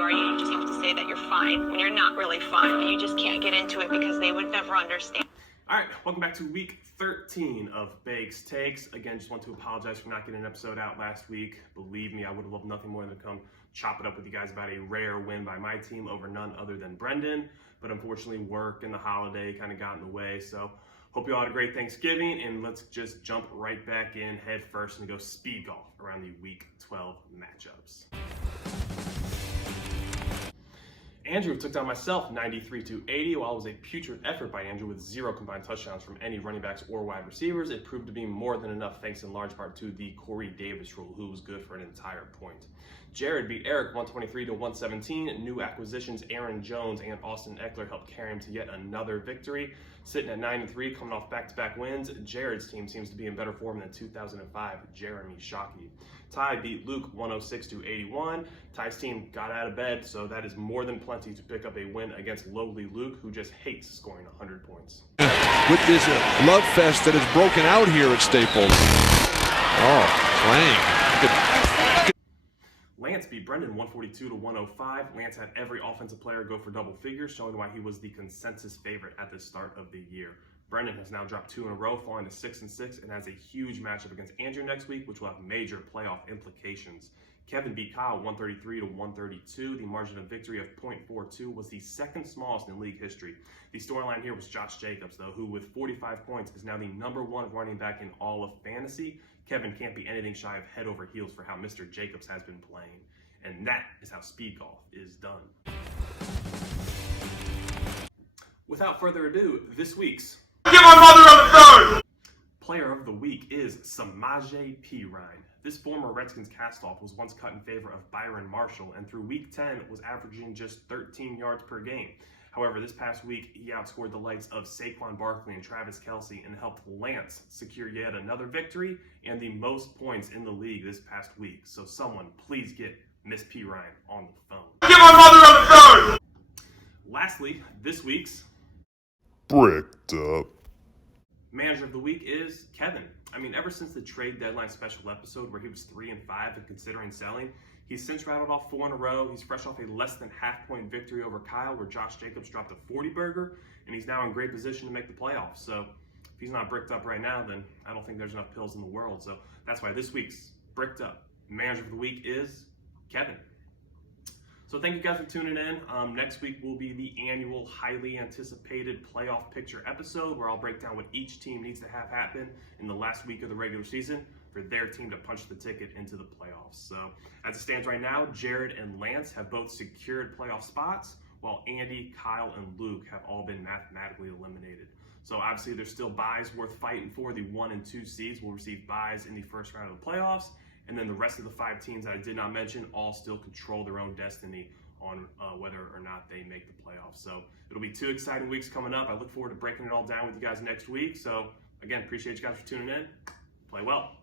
you are. You just have to say that you're fine when you're not really fine. You just can't get into it because they would never understand. All right, welcome back to week 13 of Bakes Takes. Again, just want to apologize for not getting an episode out last week. Believe me, I would have loved nothing more than to come chop it up with you guys about a rare win by my team over none other than Brendan. But unfortunately, work and the holiday kind of got in the way. So hope you all had a great Thanksgiving, and let's just jump right back in head first and go speed golf around the week 12 matchups. Andrew took down myself 93-80. While it was a putrid effort by Andrew with 0 combined touchdowns from any running backs or wide receivers, it proved to be more than enough thanks in large part to the Corey Davis rule, who was good for an entire point. Jared beat Eric 123-117. New acquisitions Aaron Jones and Austin Eckler helped carry him to yet another victory. Sitting at 9-3, coming off back-to-back wins, Jared's team seems to be in better form than 2005 Jeremy Shockey. Ty beat Luke 106-81. Ty's team got out of bed, so that is more than plenty to pick up a win against lowly Luke, who just hates scoring 100 points. With this love fest that has broken out here at Staples. Oh, playing. Lance beat Brendan 142-105. Lance had every offensive player go for double figures, showing why he was the consensus favorite at the start of the year. Brendan has now dropped 2 in a row, falling to 6-6, and has a huge matchup against Andrew next week, which will have major playoff implications. Kevin beat Kyle 133-132. The margin of victory of .42 was the second smallest in league history. The storyline here was Josh Jacobs, though, who with 45 points is now the #1 running back in all of fantasy. Kevin can't be anything shy of head over heels for how Mr. Jacobs has been playing. And that is how speed golf is done. Without further ado, this week's Get my mother on the phone! Player of the week is Samaje Perine. This former Redskins castoff was once cut in favor of Byron Marshall, and through week 10 was averaging just 13 yards per game. However, this past week, he outscored the likes of Saquon Barkley and Travis Kelce and helped Lance secure yet another victory and the most points in the league this past week. So someone please get Miss Perine on the phone. Get my mother on the phone! Lastly, this week's Bricked up. Manager of the week is Kevin. I mean, ever since the trade deadline special episode where he was 3-5 and considering selling, he's since rattled off 4 in a row. He's fresh off a less than half-point victory over Kyle where Josh Jacobs dropped a 40-burger, and he's now in great position to make the playoffs. So if he's not bricked up right now, then I don't think there's enough pills in the world. So that's why this week's Bricked Up Manager of the week is Kevin. So thank you guys for tuning in. Next week will be the annual highly anticipated playoff picture episode where I'll break down what each team needs to have happen in the last week of the regular season for their team to punch the ticket into the playoffs. So as it stands right now, Jared and Lance have both secured playoff spots, while Andy, Kyle, and Luke have all been mathematically eliminated. So obviously there's still buys worth fighting for. The 1 and 2 seeds will receive buys in the first round of the playoffs. And then the rest of the 5 teams that I did not mention all still control their own destiny on whether or not they make the playoffs. So it'll be 2 exciting weeks coming up. I look forward to breaking it all down with you guys next week. So again, appreciate you guys for tuning in. Play well.